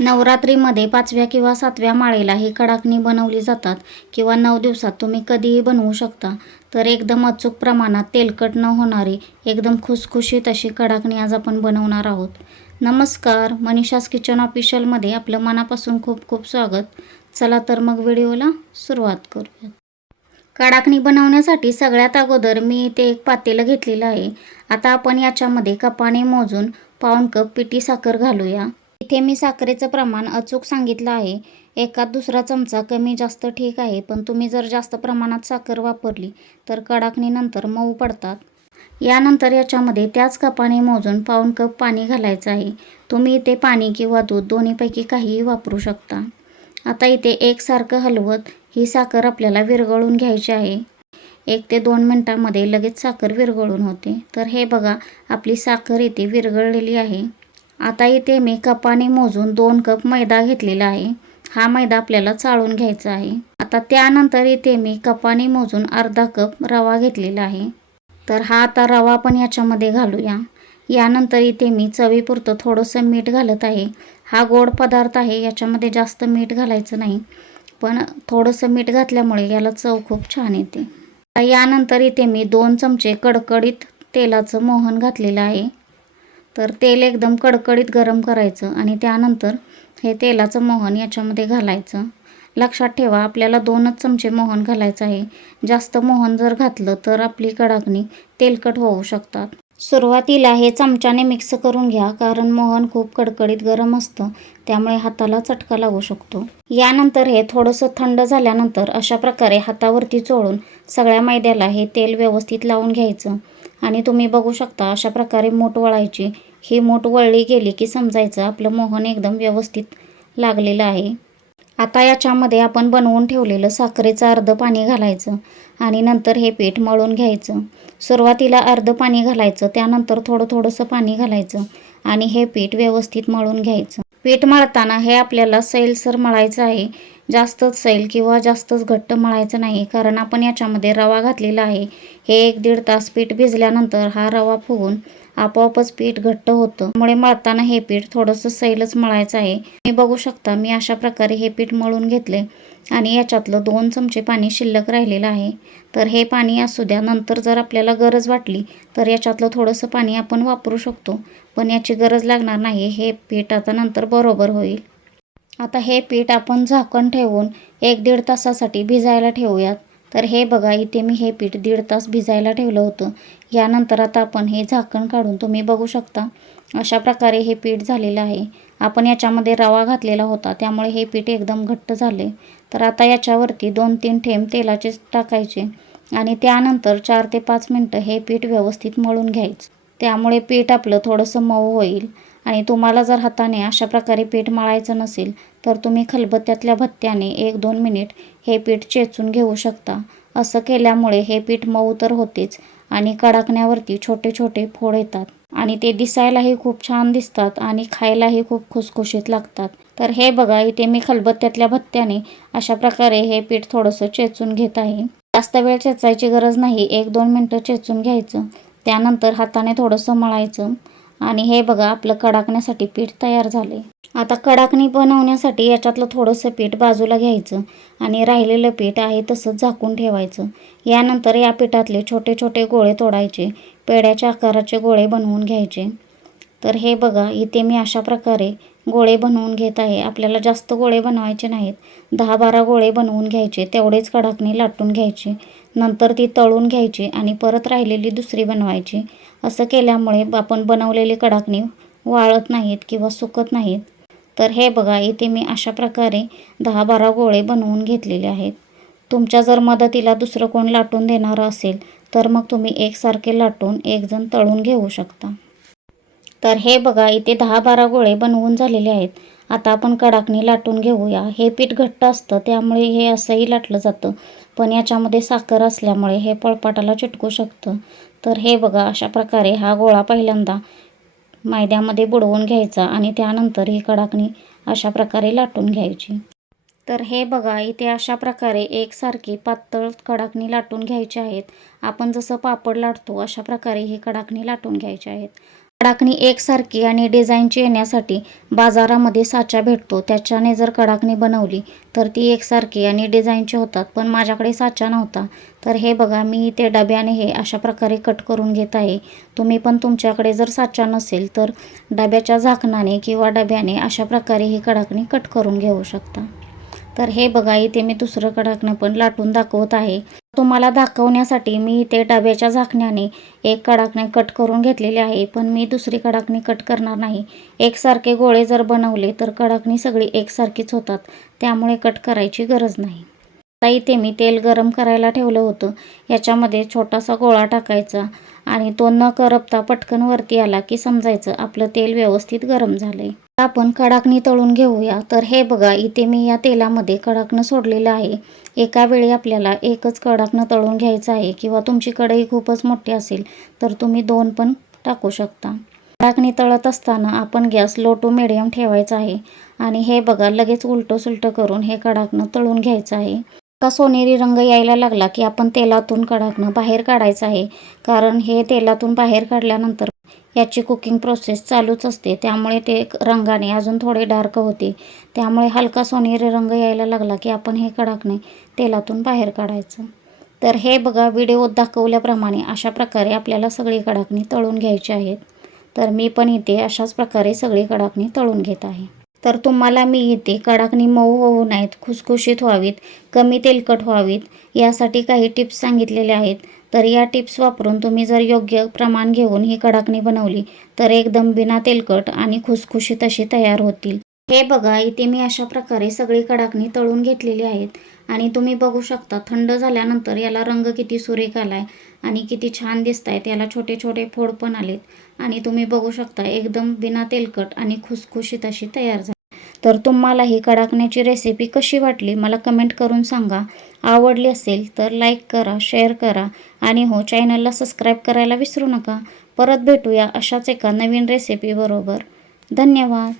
नवरात्रीमध्ये 5व्या किंवा 7व्या माळेला ही कडाकणी बनवली जातात किंवा 9 दिवसात तुम्ही कधीही बनवू शकता. तर एकदम अचूक प्रमाणात तेलकट न होणारी एकदम खुसखुशीत अशी कडाकणी आज आपण बनवणार आहोत. नमस्कार, मनीषास किचन ऑफिशियलमध्ये आपलं मनापासून खूप खूप स्वागत. चला तर मग व्हिडिओला सुरुवात करूया. कडाकणी बनवण्यासाठी सगळ्यात अगोदर मी इथे एक पातेलं घेतलेलं आहे. आता आपण याच्यामध्ये कपाने मोजून पाऊण कप पिठी साखर घालूया. इथे मी साखरेचं प्रमाण अचूक सांगितलं आहे. एकात दुसरा चमचा कमी जास्त ठीक आहे, पण तुम्ही जर जास्त प्रमाणात साखर वापरली तर कडाकणीनंतर मऊ पडतात. यानंतर याच्यामध्ये त्याच कपाने मोजून पाऊण कप पाणी घालायचं आहे. तुम्ही इथे पाणी किंवा दूध दोन्हीपैकी काहीही वापरू शकता. आता इथे एकसारखं हलवत ही साखर आपल्याला विरघळून घ्यायची आहे. 1 ते 2 मिनिटांमध्ये लगेच साखर विरघळून होते. तर हे बघा, आपली साखर इथे विरघळलेली आहे. आता इथे मी कपाने मोजून 2 कप मैदा घेतलेला आहे. हा मैदा आपल्याला चाळून घ्यायचा आहे. आता त्यानंतर इथे मी कपाने मोजून अर्धा कप रवा घेतलेला आहे. तर हा आता रवा पण याच्यामध्ये घालूया. यानंतर इथे मी चवीपुरतं थोडंसं मीठ घालत आहे. हा गोड पदार्थ आहे, याच्यामध्ये जास्त मीठ घालायचं नाही, पण थोडंसं मीठ घातल्यामुळे याला चव खूप छान येते. यानंतर इथे मी 2 चमचे कडकडीत तेलाचं मोहन घातलेलं आहे. तर तेल एकदम कडकडीत गरम करायचं आणि त्यानंतर हे तेलाचं मोहन याच्यामध्ये घालायचं. लक्षात ठेवा, आपल्याला 2च चमचे मोहन घालायचं आहे. जास्त मोहन जर घातलं तर आपली कडाकणी तेलकट होऊ शकतात. सुरुवातीला हे चमच्याने मिक्स करून घ्या, कारण मोहन खूप कडकडीत गरम असतं, त्यामुळे हाताला चटका लागू शकतो. यानंतर हे थोडंसं थंड झाल्यानंतर अशा प्रकारे हातावरती चोळून सगळ्या मैद्याला हे तेल व्यवस्थित लावून घ्यायचं आणि तुम्ही बघू शकता अशा प्रकारे मूठ वळायची. ही मूठ वळली गेली की समजायचं आपलं मोहन एकदम व्यवस्थित लागलेलं आहे. आता याच्यामध्ये आपण बनवून ठेवलेलं साखरेचं अर्धं पाणी घालायचं आणि नंतर हे पीठ मळून घ्यायचं. सुरुवातीला अर्धं पाणी घालायचं, त्यानंतर थोडंसं पाणी घालायचं आणि हे पीठ व्यवस्थित मळून घ्यायचं. पीठ मळताना हे आपल्याला सैलसर मळायचं आहे. जास्तच सैल किंवा जास्तच घट्ट मळायचं नाही, कारण आपण याच्यामध्ये रवा घातलेला आहे. हे 1-1.5 तास पीठ भिजल्यानंतर हा रवा फुगून आपोआपच पीठ घट्ट होतं. त्यामुळे मळताना हे पीठ थोडंसं सैलच मळायचं आहे. तुम्ही बघू शकता मी अशा प्रकारे हे पीठ मळून घेतले आणि याच्यातलं 2 चमचे पाणी शिल्लक राहिलेलं आहे. तर हे पाणी असू द्या, नंतर जर आपल्याला गरज वाटली तर याच्यातलं थोडंसं पाणी आपण वापरू शकतो, पण याची गरज लागणार नाही. हे पीठ आता नंतर बरोबर होईल. आता हे पीठ आपण झाकण ठेवून 1-1.5 तासासाठी भिजायला ठेवूयात. तर हे बघा, इथे मी हे पीठ 1.5 तास भिजायला ठेवलं होतं. यानंतर आता आपण हे झाकण काढून तुम्ही बघू शकता अशा प्रकारे हे पीठ झालेलं आहे. आपण याच्यामध्ये रवा घातलेला होता, त्यामुळे हे पीठ एकदम घट्ट झाले. तर आता याच्यावरती 2-3 थेंब तेलाचे टाकायचे आणि त्यानंतर 4 ते 5 मिनटं हे पीठ व्यवस्थित मळून घ्यायचं. त्यामुळे पीठ आपलं थोडंसं मऊ होईल. आणि तुम्हाला जर हाताने अशा प्रकारे पीठ मळायचं नसेल तर तुम्ही खलबत्त्यातल्या भत्त्याने 1-2 मिनिट हे पीठ चेचून घेऊ शकता. असं केल्यामुळे हे पीठ मऊ तर होतेच आणि कडाकण्यावरती छोटे छोटे फोड येतात आणि ते दिसायलाही खूप छान दिसतात आणि खायलाही खूप खुसखुशीत लागतात. तर हे बघा, इथे मी खलबत्त्यातल्या भत्त्याने अशा प्रकारे हे पीठ थोडंसं चेचून घेत आहे. जास्त वेळ चेचायची गरज नाही, 1-2 मिनटं चेचून घ्यायचं. त्यानंतर हाताने थोडंसं मळायचं आणि हे बघा, आपलं कडाकण्यासाठी पीठ तयार झाले. आता कडाकणी बनवण्यासाठी याच्यातलं थोडंसं पीठ बाजूला घ्यायचं आणि राहिलेलं पीठ आहे तसंच झाकून ठेवायचं. यानंतर या पिठातले छोटे छोटे गोळे तोडायचे, पेढ्याच्या आकाराचे गोळे बनवून घ्यायचे. तर हे बघा, इथे मी अशा प्रकारे गोळे बनवून घेत आहे. आपल्याला जास्त गोळे बनवायचे नाहीत, 10-12 गोळे बनवून घ्यायचे. तेवढेच कडाकणी लाटून घ्यायची, नंतर ती तळून घ्यायची आणि परत राहिलेली दुसरी बनवायची. असं केल्यामुळे आपण बनवलेली कडाकणी वाळत नाहीत किंवा सुकत नाहीत. तर हे बघा, इथे मी अशा प्रकारे 10-12 गोळे बनवून घेतलेले आहेत. तुमच्या जर मदतीला दुसरं कोण लाटून देणारं असेल तर मग तुम्ही एकसारखे लाटून एकजण तळून घेऊ शकता. तर हे बघा, इथे 10-12 गोळे बनवून झालेले आहेत. आता आपण कडाकणी लाटून घेऊया. हे पीठ घट्ट असतं, त्यामुळे हे असंही लाटलं जातं, पण याच्यामध्ये साखर असल्यामुळे हे पळपाटाला चिटकू शकतं. तर हे बघा, अशा प्रकारे हा गोळा पहिल्यांदा मैद्यामध्ये बुडवून घ्यायचा आणि त्यानंतर ही कडाकणी अशा प्रकारे लाटून घ्यायची. तर हे बघा, इथे अशा प्रकारे एकसारखी पातळ कडाकणी लाटून घ्यायची आहेत. आपण जसं पापड लाटतो अशा प्रकारे ही कडाकणी लाटून घ्यायची आहेत. कडाकणी एकसारखी आणि डिझाईनची येण्यासाठी बाजारामध्ये साचा भेटतो, त्याच्याने जर कडाकणी बनवली तर ती एकसारखी आणि डिझाईनची होतात. पण माझ्याकडे साचा नव्हता, तर हे बघा मी ते डब्याने हे अशा प्रकारे कट करून घेत आहे. तुम्ही पण तुमच्याकडे जर साचा नसेल तर डब्याच्या झाकणाने किंवा डब्याने अशा प्रकारे ही कडाकणी कट करून घेऊ शकता. तर हे बघा इथे मी दुसरं कडाकणं पण लाटून दाखवत आहे. तुम्हाला दाखवण्यासाठी मी इथे डब्याच्या झाकण्याने एक कडाकणे कट करून घेतलेले आहे, पण मी दुसरी कडाकणी कट करणार नाही. एकसारखे गोळे जर बनवले तर कडाकणी सगळी एकसारखीच होतात, त्यामुळे कट करायची गरज नाही. आता इथे मी तेल गरम करायला ठेवलं होतं. याच्यामध्ये छोटासा गोळा टाकायचा आणि तो न करपता पटकन वरती आला की समजायचं आपलं तेल व्यवस्थित गरम झालंय. आता आपण कडाकणी तळून घेऊया. तर हे बघा इथे मी या तेलामध्ये कडाकणं सोडलेलं आहे. एका वेळी आपल्याला एकच कडाकणं तळून घ्यायचं आहे, किंवा तुमची कढई खूपच मोठी असेल तर तुम्ही 2 पण टाकू शकता. कडाकणी तळत असताना आपण गॅस लो टू मिडियम ठेवायचा आहे आणि हे बघा लगेच उलटं सुलटं करून हे कडाकणं तळून घ्यायचं आहे. का सोनेरी रंग यायला लागला की आपण तेलातून कडाकणं बाहेर काढायचं आहे, कारण हे तेलातून बाहेर काढल्यानंतर याची कुकिंग प्रोसेस चालूच असते, त्यामुळे ते रंगाने अजून थोडे डार्क होते. त्यामुळे हलका सोनेरी रंग यायला लागला की आपण हे कडाकणे तेलातून बाहेर काढायचं. तर हे बघा व्हिडिओत दाखवल्याप्रमाणे अशा प्रकारे आपल्याला सगळी कडाकणी तळून घ्यायची आहेत. तर मी पण इथे अशाच प्रकारे सगळी कडाकणी तळून घेत आहे. तर तुम्हाला मी इथे कडाकणी मऊ होऊ नयेत, खुसखुशीत व्हावीत, कमी तेलकट व्हावीत यासाठी काही टिप्स सांगितलेल्या आहेत. तर या टिप्स वापरून तुम्ही जर योग्य प्रमाण घेऊन ही कडाकणी बनवली तर एकदम बिना तेलकट आणि खुसखुशीत अशी तयार होतील. हे बघा इथे मी अशा प्रकारे सगळी कडाकणी तळून घेतलेली आहेत आणि तुम्ही बघू शकता थंड झाल्यानंतर याला रंग किती सुरेख आलाय आणि किती छान दिसत आहेत. याला छोटे छोटे फोड पण आलेत आणि तुम्ही बघू शकता एकदम बिना तेलकट आणि खुसखुशीत अशी तयार झाली. तर तुम्हाला ही कडाकण्याची रेसिपी कशी वाटली मला कमेंट करून सांगा. आवडली असेल तर लाईक करा, शेअर करा आणि हो चॅनलला सबस्क्राईब करायला विसरू नका. परत भेटूया अशाच एका नवीन रेसिपी बरोबर. धन्यवाद.